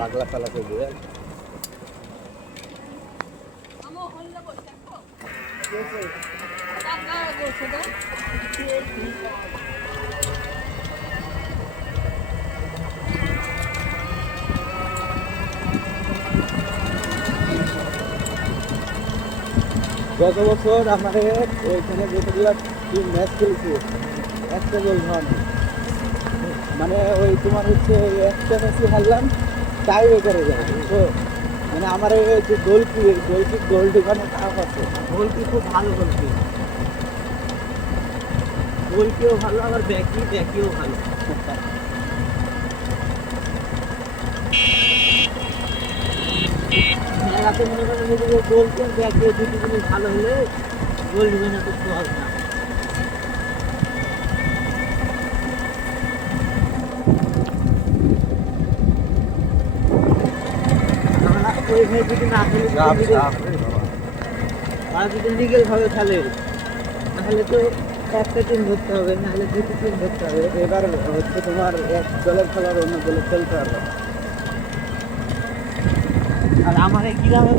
পাগলা চালাতে দিয়ে গত বছর আমাদের ওইখানে যেগুলো টিম ম্যাচ খেলছে একটা গোল হয়নি, মানে ওই তোমার হচ্ছে একটা ম্যাচই হারলাম তাই ওই করে যায়। তো মানে আমার এই যে গোল ঢুকানো টাফ আছে। গোলকি খুব ভালো গোলকিও ভালো, আবার ব্যাকিও ভালো। খেলাতে মনে করেন যে গোলকি আর ব্যাকিও দুটো জিনিস ভালো হলে গোল ঢুকানো খুব সহজ না। ওই ভাই যদি না খেলে আর যদি লিগেল ভাবে খেলে তাহলে তো একটা টিম ধরতে হবে, নাহলে দুটো টিম ধরতে হবে। এবার হচ্ছে তোমার এক দলের খেলার অন্য দলে খেলতে পারবে। আর আমার এই গ্রামের